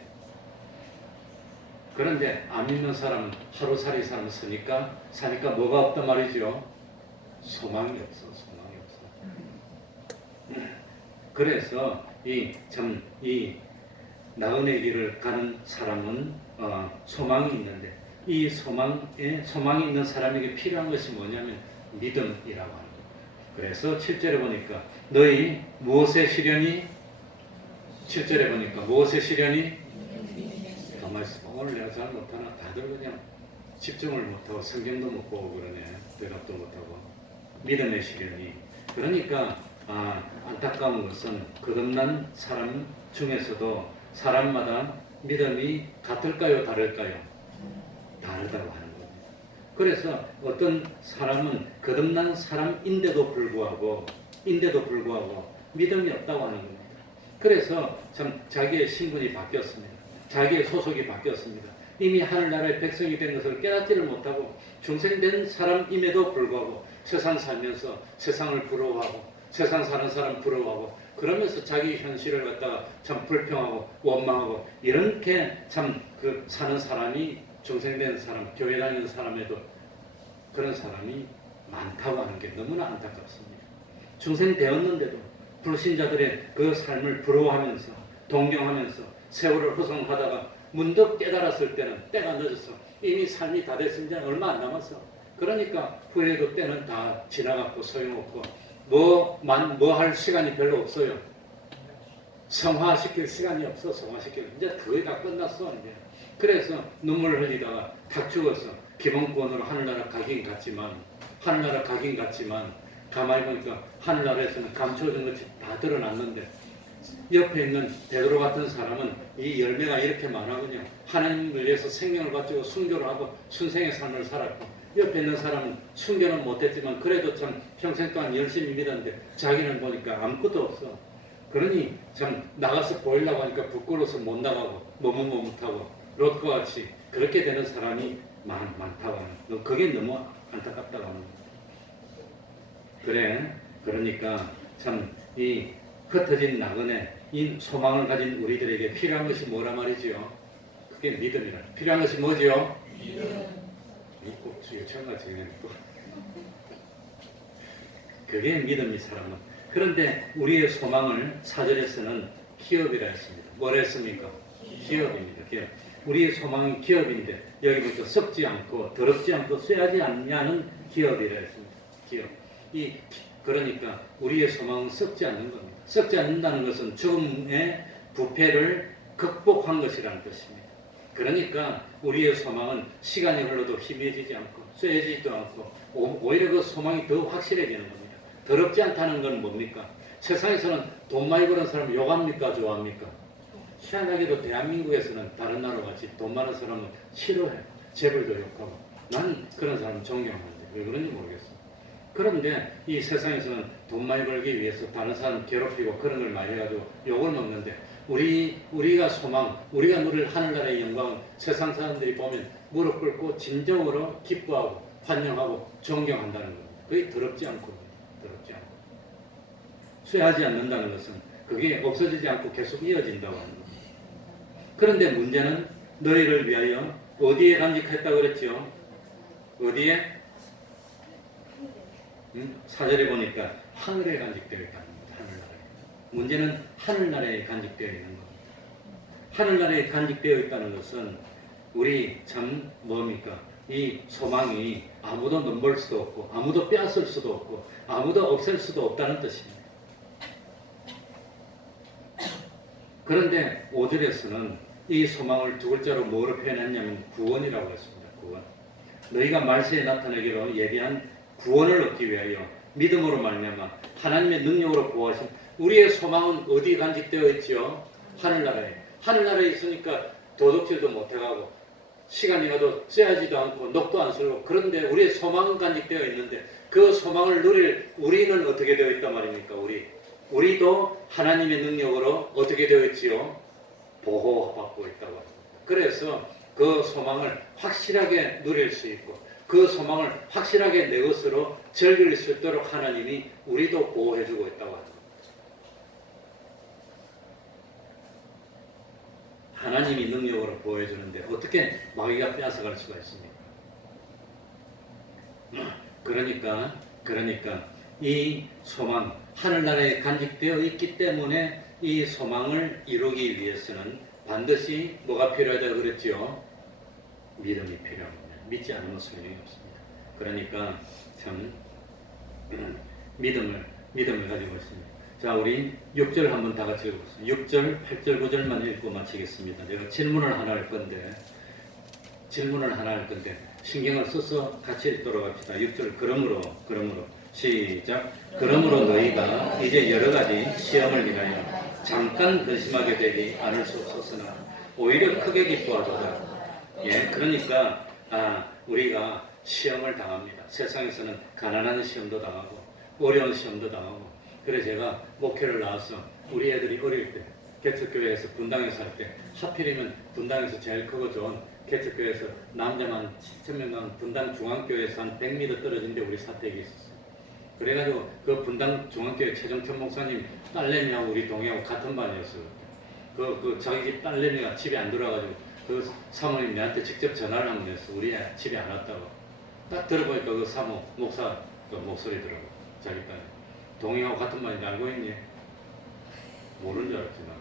그런데 안 믿는 사람은 하루살이 사람은 사니까 뭐가 없단 말이죠. 소망이 없어. 그래서 이 나은의 길을 가는 사람은 소망이 있는데 이 소망이 있는 사람에게 필요한 것이 뭐냐면 믿음이라고 합니다. 그래서 7절에 보니까 너희 무엇의 시련이 7절에 보니까 무엇의 시련이 가만히 있어. 오늘 내가 잘 못하나 다들 그냥 집중을 못하고 성경도 못 보고 그러네. 대답도 못하고 믿음의 시련이 그러니까 안타까운 것은 거듭난 사람 중에서도 사람마다 믿음이 같을까요? 다를까요? 다르다고 하는 겁니다. 그래서 어떤 사람은 거듭난 사람인데도 불구하고 믿음이 없다고 하는 겁니다. 그래서 참 자기의 신분이 바뀌었습니다. 자기의 소속이 바뀌었습니다. 이미 하늘나라의 백성이 된 것을 깨닫지를 못하고 중생된 사람임에도 불구하고 세상 살면서 세상을 부러워하고 세상 사는 사람 부러워하고 그러면서 자기 현실을 갖다가 참 불평하고 원망하고 이렇게 참 사는 사람이 중생된 사람, 교회 다니는 사람에도 그런 사람이 많다고 하는 게 너무나 안타깝습니다. 중생되었는데도 불신자들의 그 삶을 부러워하면서 동경하면서 세월을 호송하다가 문득 깨달았을 때는 때가 늦어서 이미 삶이 다 됐으면 얼마 안 남았어. 그러니까 후회도 때는 다 지나갔고 소용없고 뭐 할 시간이 별로 없어요. 성화시킬 시간이 없어. 이제 거의 다 끝났어. 이제. 그래서 눈물을 흘리다가 다 죽었어. 기본권으로 하늘나라 가긴 갔지만 가만히 보니까 하늘나라에서는 감춰진 것이 다 드러났는데 옆에 있는 베드로 같은 사람은 이 열매가 이렇게 많아군요. 하나님을 위해서 생명을 바치고 순교를 하고 순생의 삶을 살았고, 옆에 있는 사람은 순교는 못했지만 그래도 참 평생 동안 열심히 믿었는데 자기는 보니까 아무것도 없어. 그러니 참 나가서 보이려고 하니까 부끄러워서 못 나가고 머뭇머뭇하고 롯과 같이 그렇게 되는 사람이 많다고 하는 거. 그게 너무 안타깝다고 하는 거예요. 그래, 그러니까 참 이 흩어진 나그네, 이 소망을 가진 우리들에게 필요한 것이 뭐라 말이지요? 그게 믿음이라. 필요한 것이 뭐지요? 믿음. 믿고 유치원같이 또 그게 믿음이 사람은. 그런데 우리의 소망을 사절에서는 기업이라 했습니다. 뭐라 했습니까? 기업입니다. 기업. 우리의 소망이 기업인데 여기부터 썩지 않고 더럽지 않고 쇠하지 않냐는 기업이라 했습니다. 기업. 그러니까 우리의 소망은 썩지 않는 겁니다. 썩지 않는다는 것은 죽음의 부패를 극복한 것이라는 뜻입니다. 그러니까 우리의 소망은 시간이 흘러도 희미해지지 않고 쇠해지지도 않고 오히려 그 소망이 더 확실해지는 겁니다. 더럽지 않다는 건 뭡니까? 세상에서는 돈 많이 버는 사람 욕합니까? 좋아합니까? 희한하게도 대한민국에서는 다른 나라와 같이 돈 많은 사람은 싫어해요. 재벌도 욕하고. 난 그런 사람 존경하는데 왜 그런지 모르겠어. 그런데 이 세상에서는 돈 많이 벌기 위해서 다른 사람 괴롭히고 그런 걸 많이 해가지고 욕을 먹는데 우리가 소망, 우리가 누릴 하늘나라의 영광은 세상 사람들이 보면 무릎 꿇고 진정으로 기뻐하고 환영하고 존경한다는 겁니다. 그게 더럽지 않고 더럽지 않고 쇠하지 않는다는 것은 그게 없어지지 않고 계속 이어진다고 하는 겁니다. 그런데 문제는 너희를 위하여 어디에 간직했다고 그랬죠? 어디에? 사절에 보니까 하늘에 간직되어 있다는 겁니다. 하늘나라에. 문제는 하늘나라에 간직되어 있는 겁니다. 하늘나라에 간직되어 있다는 것은 우리 참 뭡니까? 이 소망이 아무도 넘볼 수도 없고 아무도 빼앗을 수도 없고 아무도 없앨 수도 없다는 뜻입니다. 그런데 5절에서는 이 소망을 두 글자로 뭐로 표현했냐면 구원이라고 했습니다. 구원. 너희가 말세에 나타내기로 예비한 구원을 얻기 위하여 믿음으로 말미암아 하나님의 능력으로 구하신 우리의 소망은 어디 간직되어 있지요? 하늘나라에. 하늘나라에 있으니까 도둑질도 못해가고 시간이 가도 쇠하지도 않고 녹도 안 슬고 그런데 우리의 소망은 간직되어 있는데 그 소망을 누릴 우리는 어떻게 되어 있단 말입니까? 우리도 하나님의 능력으로 어떻게 되어 있지요? 보호받고 있다고 합니다. 그래서 그 소망을 확실하게 누릴 수 있고 그 소망을 확실하게 내 것으로 즐길 수 있도록 하나님이 우리도 보호해주고 있다고 합니다. 하나님이 능력으로 보호해주는데 어떻게 마귀가 빼앗아갈 수가 있습니까? 그러니까 이 소망, 하늘나라에 간직되어 있기 때문에 이 소망을 이루기 위해서는 반드시 뭐가 필요하다고 그랬지요? 믿음이 필요합니다. 믿지 않으면 소용이 없습니다. 그러니까 참 믿음을 가지고 있습니다. 자, 우리 6절 한번 다 같이 읽어보겠습니다. 6절, 8절, 9절만 읽고 마치겠습니다. 제가 질문을 하나 할 건데 신경을 써서 같이 읽도록 합시다. 6절, 그러므로 시작. 그러므로 너희가 이제 여러 가지 시험을 인하여 잠깐 근심하게 되지 않을 수 없었으나 오히려 크게 기뻐하도다. 예, 그러니까 우리가 시험을 당합니다. 세상에서는 가난한 시험도 당하고 어려운 시험도 당하고 그래서 제가 목회를 나와서 우리 애들이 어릴 때 개척교회에서 분당에서 할 때 하필이면 분당에서 제일 크고 좋은 개척교회에서 남자만 7,000명 분당 중앙교회에서 한 100m 떨어진 데 우리 사택이 있었어요. 그래가지고 그 분당 중앙교회 최정천 목사님 딸내미하고 우리 동해하고 같은 반이었어요. 그 자기 집 딸내미가 집에 안 들어와가지고 그 사모님 내한테 직접 전화를 한 번 했어. 우리 애 집에 안 왔다고. 딱 들어보니까 그 사모 목사 그 목소리더라고. 자기 딸. 동의하고 같은 말인지 알고 있니? 모르는 줄 알았지 나.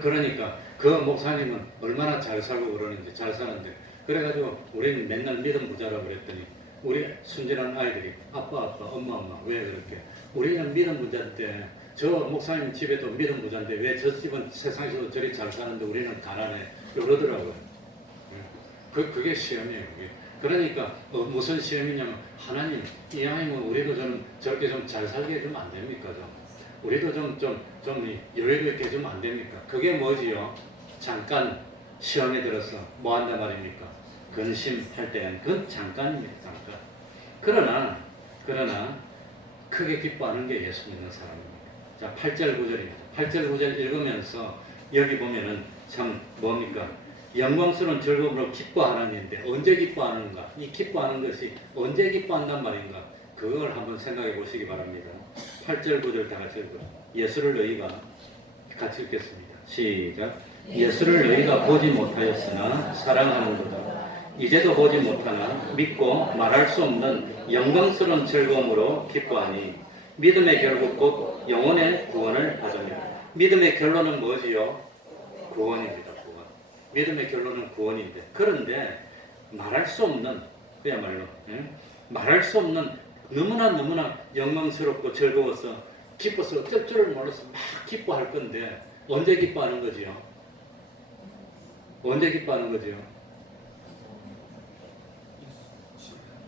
그러니까 그 목사님은 얼마나 잘 살고 그러는지 잘 사는데 그래가지고 우리는 맨날 믿음 부자라고 그랬더니 우리 순진한 아이들이 아빠 엄마 왜 그렇게 우리는 믿음 부자인데 저 목사님 집에도 믿음 부자인데 왜 저 집은 세상에서도 저리 잘 사는데 우리는 가난해 그러더라고요. 그게 시험이에요. 그게. 그러니까 무슨 시험이냐면 하나님 이 아이는 우리도 좀 저렇게 좀 잘 살게 해주면 안 됩니까? 좀 우리도 좀 여유도 있게 해주면 안 됩니까? 그게 뭐지요? 잠깐 시험에 들어서 뭐 한단 말입니까? 근심할 때는 그건 잠깐입니다. 잠깐. 그러나 크게 기뻐하는 게 예수 믿는 사람입니다. 자, 8절 9절입니다. 8절 9절 읽으면서 여기 보면은 참 뭡니까? 영광스러운 즐거움으로 기뻐하는인데 언제 기뻐하는가? 이 기뻐하는 것이 언제 기뻐한단 말인가? 그걸 한번 생각해 보시기 바랍니다. 8절 9절 다 같이 읽고 예수를 너희가 같이 읽겠습니다. 시작. 예수를 너희가 보지 못하였으나 사랑하는도다. 이제도 보지 못하나 믿고 말할 수 없는 영광스러운 즐거움으로 기뻐하니 믿음의 결국 곧 영혼의 구원을 받으며 믿음의 결론은 뭐지요? 구원입니다. 구원. 믿음의 결론은 구원인데 그런데 말할 수 없는 그야말로 말할 수 없는 너무나 영광스럽고 즐거워서 기뻐서 어쩔 줄을 몰라서 막 기뻐할 건데 언제 기뻐하는 거지요? 언제 기뻐하는 거지요?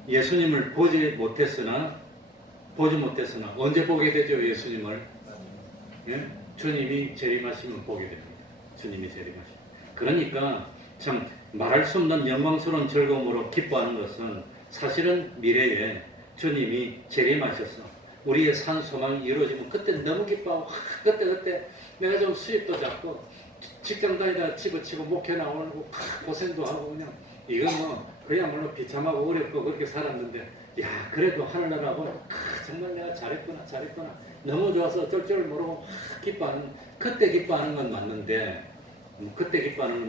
예수님을 보지 못했으나 언제 보게 되죠? 예수님을 주님이 재림하시면 보게 됩니다. 주님이 재림하시면. 그러니까 참 말할 수 없는 영광스러운 즐거움으로 기뻐하는 것은 사실은 미래에 주님이 재림하셔서 우리의 산 소망이 이루어지면 그때 너무 기뻐하고 그때 내가 좀 수입도 잡고 직장 다니다 집어치고 목회 나오고 고생도 하고 그냥 이건 뭐 그야말로 비참하고 어렵고 그렇게 살았는데 야 그래도 하늘나라고 정말 내가 잘했구나 너무 좋아서 어쩔 줄 모르고 기뻐하는 그때 기뻐하는 건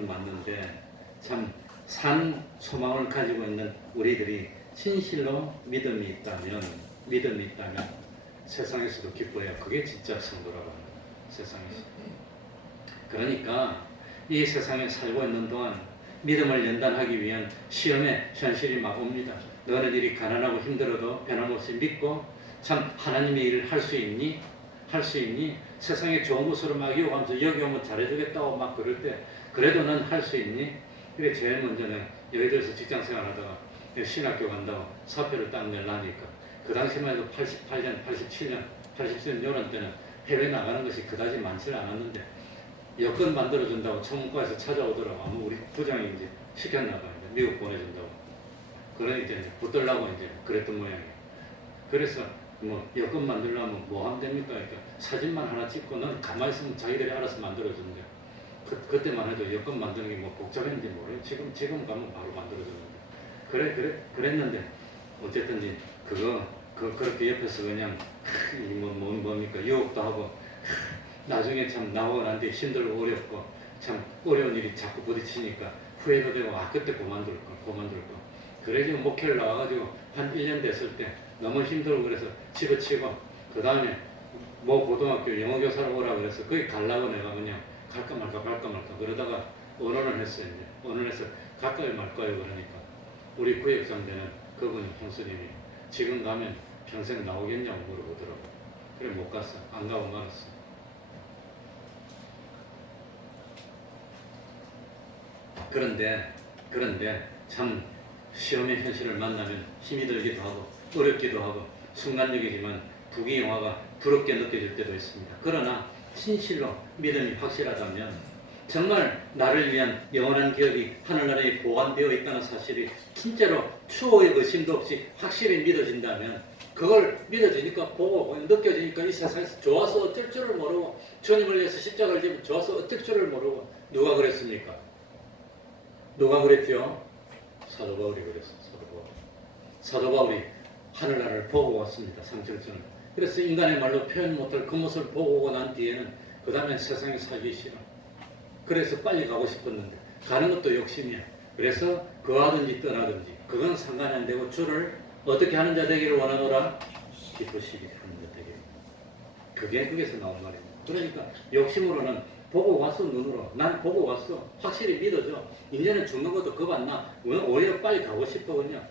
맞는데 참 산 소망을 가지고 있는 우리들이 진실로 믿음이 있다면 세상에서도 기뻐해요. 그게 진짜 성도라고 합니다. 세상에서. 그러니까 이 세상에 살고 있는 동안 믿음을 연단하기 위한 시험의 현실이 막 옵니다. 너는 일이 가난하고 힘들어도 변함없이 믿고 참 하나님의 일을 할 수 있니? 세상에 좋은 곳으로 막 이어가면서 여기 오면 잘해주겠다고 막 그럴 때 그래도 넌 할 수 있니? 그래 제일 먼저는 여의도에서 직장생활 하다가 신학교 간다고 사표를 딱 내려니까 그 당시만 해도 88년, 87년, 87년 요런 때는 해외 나가는 것이 그다지 많지 않았는데 여권 만들어준다고 청문과에서 찾아오더라고. 아마 우리 부장이 이제 시켰나봐요. 미국 보내준다고. 그러니 이제 붙들라고 이제 그랬던 모양이에요. 그래서 뭐 여권 만들려면 뭐 하면 됩니까? 그러니까 사진만 하나 찍고 넌 가만히 있으면 자기들이 알아서 만들어준대. 그때만 해도 여권 만드는 게 뭐 복잡했는지 모르겠어요. 지금 가면 바로 만들어주는데. 그랬는데 어쨌든 이제 그렇게 옆에서 그냥 뭡니까 유혹도 하고 나중에 참 나오고 난 뒤에 힘들고 어렵고 참 어려운 일이 자꾸 부딪히니까 후회도 되고 그때 그만둘 거 그래 지금 목회를 나와가지고 한 1년 됐을 때 너무 힘들고 그래서 집어치고 그 다음에 뭐 고등학교 영어교사로 오라 그래서 거기 가려고 내가 그냥 갈까 말까 그러다가 언언을 했어요. 이제 언언을 해서 갈까요 말까요 그러니까 우리 구역장대는 그분이 형수님이 지금 가면 평생 나오겠냐고 물어보더라고. 그래 못 갔어. 안 가고 말았어. 그런데 참 시험의 현실을 만나면 힘이 들기도 하고 어렵기도 하고 순간적이지만 부귀영화가 부럽게 느껴질 때도 있습니다. 그러나 진실로 믿음이 확실하다면 정말 나를 위한 영원한 기업이 하늘나라에 보관되어 있다는 사실이 진짜로 추호의 의심도 없이 확실히 믿어진다면 그걸 믿어지니까 보고 느껴지니까 이 세상에서 좋아서 어쩔 줄을 모르고 주님을 위해서 십자가를 지면 좋아서 어쩔 줄을 모르고 누가 그랬습니까? 누가 그랬죠? 사도 바울이 그랬어요. 사도 바울이 하늘나라를 보고 왔습니다. 3절전을. 그래서 인간의 말로 표현 못할 그 모습을 보고 오고 난 뒤에는 그 다음에 세상에 살기 싫어. 그래서 빨리 가고 싶었는데 가는 것도 욕심이야. 그래서 거하든지 떠나든지 그건 상관이 안 되고 주를 어떻게 하는 자 되기를 원하노라? 기쁘시게 하는 자 되기를. 그게서 나온 말입니다. 그러니까 욕심으로는 보고 왔어. 눈으로 난 보고 왔어. 확실히 믿어줘. 이제는 죽는 것도 겁 안 나. 오히려 빨리 가고 싶어 그냥.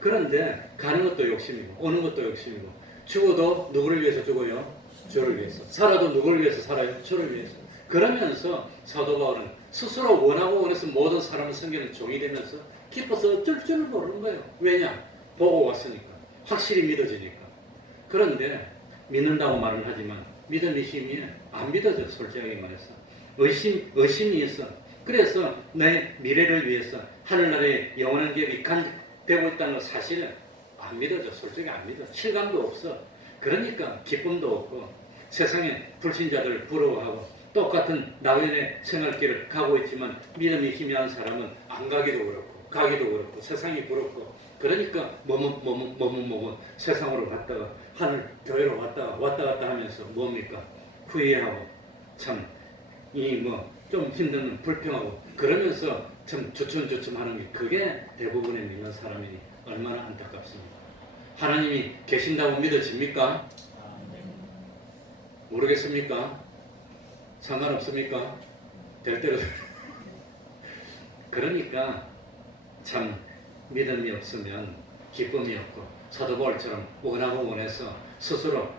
그런데 가는 것도 욕심이고 오는 것도 욕심이고 죽어도 누구를 위해서 죽어요? 주를 위해서. 살아도 누구를 위해서 살아요? 주를 위해서. 그러면서 사도 바울은 스스로 원하고 원해서 모든 사람을 섬기는 종이 되면서 기뻐서 어쩔 줄을 모르는 거예요. 왜냐? 보고 왔으니까. 확실히 믿어지니까. 그런데 믿는다고 말은 하지만 믿음의 힘이 안 믿어져. 솔직하게 말해서 의심이 있어. 그래서 내 미래를 위해서 하늘나라의 영원한 기업이 간되고 있다는 사실은 안 믿어져. 솔직히 안 믿어. 실감도 없어. 그러니까 기쁨도 없고 세상에 불신자들 부러워하고 똑같은 나연의 생활길을 가고 있지만 믿음이 희미한 사람은 안 가기도 그렇고 가기도 그렇고 세상이 부럽고 그러니까 머뭇 세상으로 갔다가 하늘 교회로 왔다 갔다 하면서 뭡니까? 후회하고 참 이 뭐 좀 힘든 불평하고 그러면서 참 주춤주춤하는 게 그게 대부분의 믿는 사람이니 얼마나 안타깝습니다. 하나님이 계신다고 믿어집니까? 모르겠습니까? 상관없습니까? 될 대로 그러니까 참 믿음이 없으면 기쁨이 없고 사도 바울처럼 원하고 원해서 스스로